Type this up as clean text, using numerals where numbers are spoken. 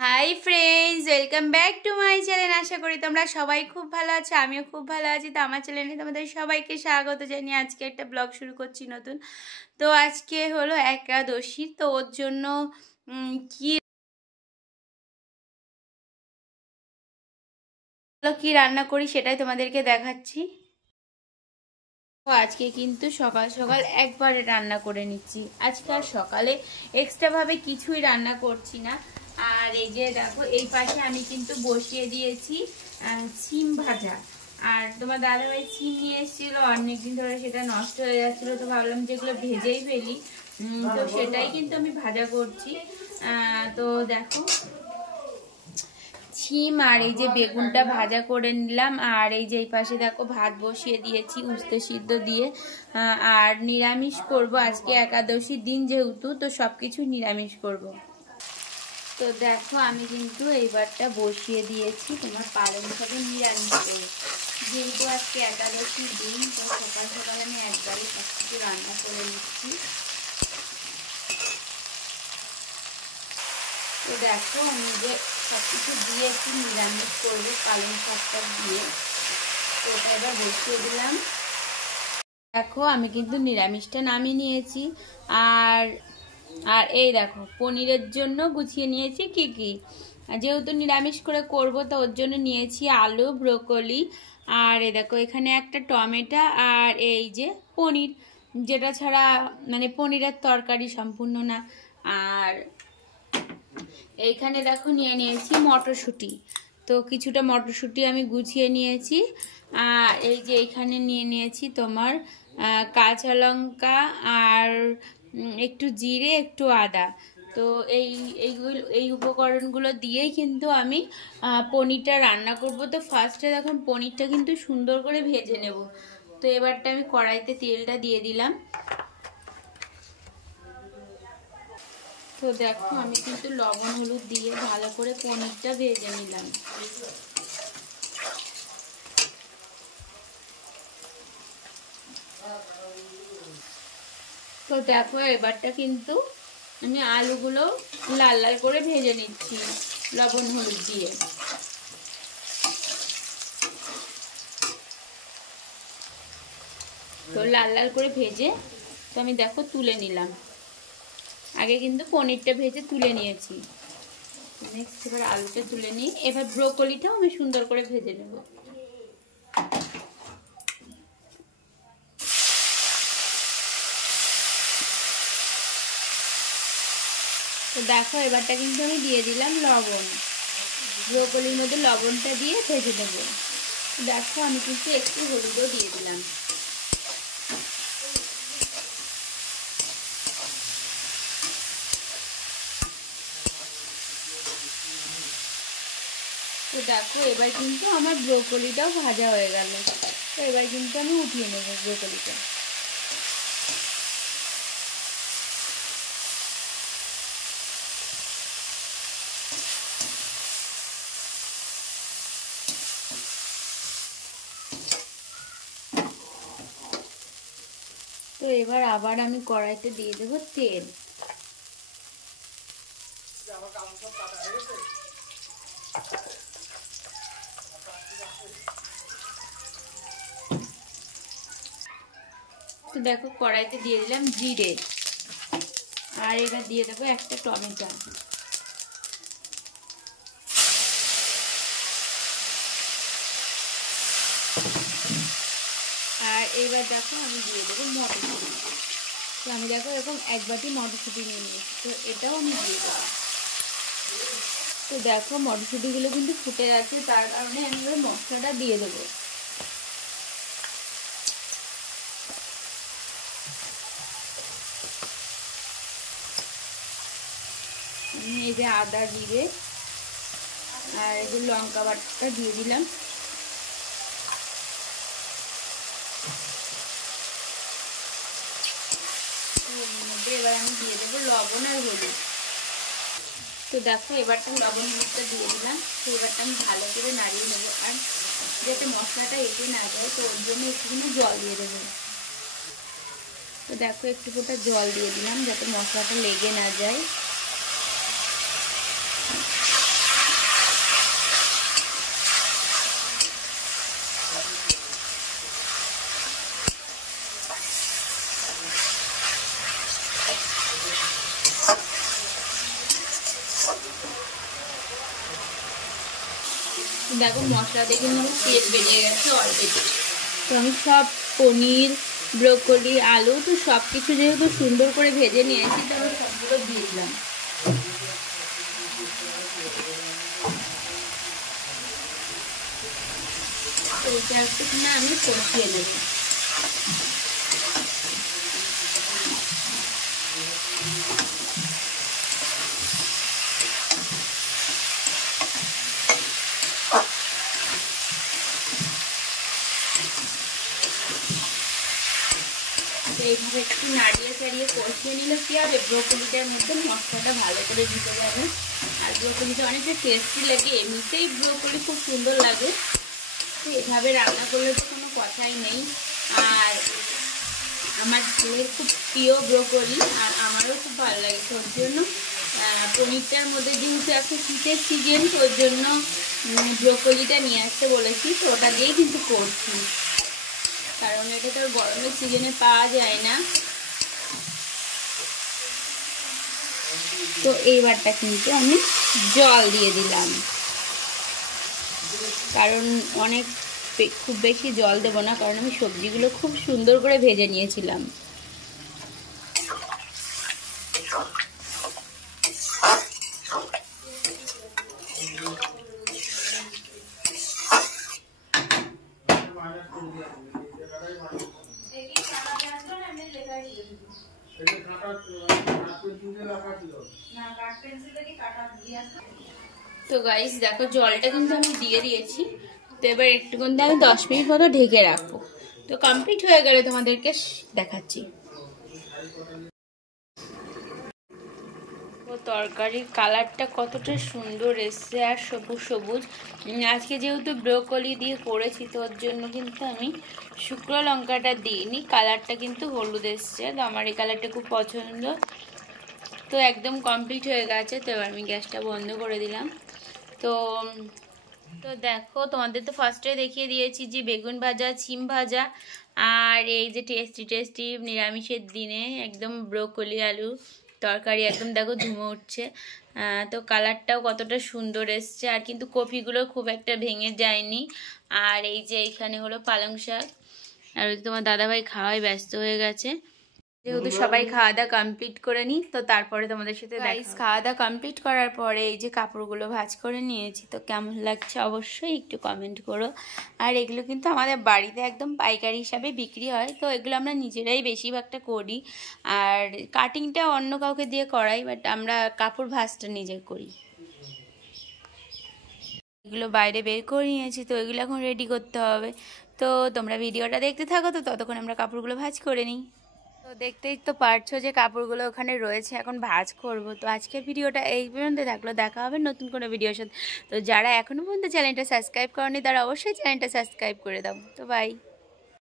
High friends, welcome back to my channel. আশা করি তোমরা সবাই খুব ভালো আছো, আমিও খুব ভালো আছি। তো আমার চ্যানেলে তোমাদের সবাইকে স্বাগত জানিয়ে আজকে একটা ব্লগ শুরু করছি নতুন। তো আজকে হলো একাদশী, তো ওর জন্য কি কি রান্না করি সেটাই তোমাদেরকে দেখাচ্ছি। তো আজকে কিন্তু সকাল সকাল একবারে রান্না করে নিচ্ছি। আজকে আর সকালে এক্সট্রা ভাবে কিছুই রান্না করছি না। আর এই যে দেখো, এই পাশে আমি কিন্তু বসিয়ে দিয়েছি সিম ভাজা। আর তোমার দাদাভাই সিম নিয়ে এসেছিল অনেকদিন ধরে, সেটা নষ্ট হয়ে যাচ্ছিল, তো ভাবলাম যেগুলো ভেজেই ফেলি। তো সেটাই কিন্তু আমি ভাজা করছি। তো দেখো, সিম আর এই যে বেগুনটা ভাজা করে নিলাম। আর এই যে এই পাশে দেখো ভাত বসিয়ে দিয়েছি উস্তে সিদ্ধ দিয়ে। আর নিরামিষ করব আজকে, একাদশীর দিন যেহেতু, তো সবকিছু নিরামিষ করব। তো দেখো আমি কিন্তু এইবারটা বসিয়ে দিয়েছি তোমার পালং শাকের নিরামিষ করব, যেহেতু আজকে একাদশীর দিন। তো সকাল সকাল আমি একবারে সব কিছু রান্না করে নিচ্ছি। তো দেখো আমি যে সব কিছু দিয়ে একটু নিরামিষ করবো পালং শাকটা দিয়ে, তো ওটা এবার বসিয়ে দিলাম। দেখো আমি কিন্তু নিরামিষটা নামিয়ে নিয়েছি। আর আর এই দেখো পনিরের জন্য গুছিয়ে নিয়েছি কি কি, যেহেতু নিরামিষ করে করব তো ওর জন্য নিয়েছি আলু, ব্রোকলি, আর এই দেখো এখানে একটা টমেটো, আর এই যে পনির, যেটা ছাড়া মানে পনিরের তরকারি সম্পূর্ণ না। আর এইখানে দেখো নিয়ে নিয়েছি মটরশুঁটি, তো কিছুটা মটরশুঁটি আমি গুছিয়ে নিয়েছি। আর এই যে এইখানে নিয়ে নিয়েছি তোমার কাঁচা লঙ্কা, আর একটু জিরে, একটু আদা। তো এই উপকরণগুলো দিয়েই কিন্তু আমি পনিরটা রান্না করব। তো ফার্স্টে দেখুন পনিরটা কিন্তু সুন্দর করে ভেজে নেব। তো এবারটা আমি কড়াইতে তেলটা দিয়ে দিলাম। তো দেখো আমি কিন্তু লবণ হলুদ দিয়ে ভালো করে পনিরটা ভেজে নিলাম। তো দেখো এবারটা কিন্তু আমি আলুগুলো লাল লাল করে ভেজে নিচ্ছি লবণ হলুদ দিয়ে। তো লাল লাল করে ভেজে তো আমি দেখো তুলে নিলাম। আগে কিন্তু পনিরটা ভেজে তুলে নিয়েছি। নেক্সট এবার আলুটা তুলে নিই। এবার ব্রোকলিটাও আমি সুন্দর করে ভেজে নেব। তো দেখো এবারটা কিন্তু আমি দিয়ে দিলাম লবণ, ব্রোকলির মধ্যে লবণটা দিয়ে ভেজে দেব। দেখো আমি কিন্তু একটু হলুদও দিয়ে দিলাম। তো দেখো এবার কিন্তু আমার ব্রোকলিটাও ভাজা হয়ে গেল। তো এবার কিন্তু আমি উঠিয়ে নেব ব্রোকলিটা। তো এবার আবার আমি কড়াইতে দিয়ে দেবো তেল। তো দেখো কড়াইতে দিয়ে দিলাম জিরে, আর এবার দিয়ে দেবো একটা টমেটো। আর এইবার দেখো আমি দিয়ে দেবো মটরশুঁটি। তো আমি দেখো এরকম এক বাটি মটরশুঁটি নিয়ে নিয়েছি, তো এটাও আমি দিয়ে দেবো। তো দেখো মটরশুঁটিগুলো কিন্তু ফুটে যাচ্ছে, তার কারণে আমি এবার মশলাটা দিয়ে দেবো। এই যে আদা, জিরে আর এই যে লঙ্কা বাটাটা দিয়ে দিলাম। এবার আমি দিয়ে দেবো লবণ আর হলুদ। তো দেখো এবারটা লবণ হলুদটা দিয়ে দিলাম। তো এবারটা আমি ভালো করে নাড়িয়ে নেবো, আর যাতে মশলাটা এঁটে না যায় তো ওর জন্য একটুখানি জল দিয়ে দেবো। তো দেখো একটু ফোঁটা জল দিয়ে দিলাম যাতে মশলাটা লেগে না যায়। দেখো মশলা দেখে মনে তেল বেরিয়ে গেছে অলরেডি। তো আমি সব পনির, ব্রোকলি, আলু তো সব কিছু যেহেতু সুন্দর করে ভেজে নিয়েছি তো আমি সবগুলো দিয়ে দিলাম। তো এটা একটু আমি কষিয়ে নেব। এইভাবে একটু নাড়িয়ে চাড়িয়ে কষিয়ে নিলে কি হবে, ব্রোকলিটার মধ্যে মশলাটা ভালো করে ঢুকে যাবে। আর ব্রোকলিটা অনেকটা টেস্টি লাগে, এমনিতেই ব্রোকলি খুব সুন্দর লাগে। তো এভাবে রান্না করলে তো কোনো কথাই নেই। আর আমার ছেলের খুব প্রিয় ব্রোকলি, আর আমারও খুব ভালো লাগে। তো ওর জন্য পনিরটার মধ্যে যেহেতু এখন শীতের সিজন, ওর জন্য ব্রোকলিটা নিয়ে আসতে বলেছি। তো ওটা দিয়েই কিন্তু করছি, কারণ এটা তো গরমের সিজনে পাওয়া যায় না। তো এইবারটা কিন্তু আমি জল দিয়ে দিলাম, কারণ খুব বেশি জল দেব না, কারণ আমি সবজিগুলো খুব সুন্দর করে ভেজে নিয়েছিলাম। তো গাইস দেখো জলটা কিন্তু আমি দিয়ে দিয়েছি। তো এবার একটুক্ষণ আমি 10 মিনিট মতো ঢেকে রাখবো। তো কমপ্লিট হয়ে গেলে তোমাদেরকে দেখাচ্ছি। ও তরকারির কালারটা কতটা সুন্দর এসছে, আর সবুজ সবুজ। আজকে যেহেতু ব্রোকলি দিয়ে করেছি তো ওর জন্য কিন্তু আমি শুকনো লঙ্কাটা দিইনি, কালারটা কিন্তু হলুদ এসছে। তো আমার এই কালারটা খুব পছন্দ। তো একদম কমপ্লিট হয়ে গেছে। তো এবার আমি গ্যাসটা বন্ধ করে দিলাম। তো দেখো তোমাদের তো ফার্স্টে দেখিয়ে দিয়েছি যে বেগুন ভাজা, সিম ভাজা, আর এই যে টেস্টি টেস্টি নিরামিষের দিনে একদম ব্রোকলি আলু তরকারি, একদম দেখো ধুমে উঠছে। তো কালারটাও কতটা সুন্দর এসছে, আর কিন্তু কপিগুলো খুব একটা ভেঙে যায়নি। আর এই যে এখানে হলো পালং শাক, আর তোমার দাদাভাই খাওয়াই ব্যস্ত হয়ে গেছে। যেহেতু সবাই খাওয়া দাওয়া কমপ্লিট করে নিই, তো তারপরে তোমাদের সাথে খাওয়া দাওয়া কমপ্লিট করার পরে এই যে কাপড়গুলো ভাঁজ করে নিয়েছি। তো কেমন লাগছে অবশ্যই একটু কমেন্ট করো। আর এগুলো কিন্তু আমাদের বাড়িতে একদম পাইকারি হিসাবে বিক্রি হয়। তো এগুলো আমরা নিজেরাই বেশিরভাগটা করি, আর কাটিংটা অন্য কাউকে দিয়ে করাই, বাট আমরা কাপড় ভাঁজটা নিজে করি। এগুলো বাইরে বের করে নিয়েছি, তো এগুলো এখন রেডি করতে হবে। তো তোমরা ভিডিওটা দেখতে থাকো, তো ততক্ষণ আমরা কাপড়গুলো ভাঁজ করে নিই। তো দেখতেই তো পারছো যে কাপড়গুলো ওখানে রয়েছে, এখন ভাঁজ করব। তো আজকের ভিডিওটা এই পর্যন্ত থাকলো, দেখা হবে নতুন কোনো ভিডিওর সাথে। তো যারা এখনো পর্যন্ত চ্যানেলটা সাবস্ক্রাইব করেনি তারা অবশ্যই চ্যানেলটা সাবস্ক্রাইব করে দাও। তো বাই।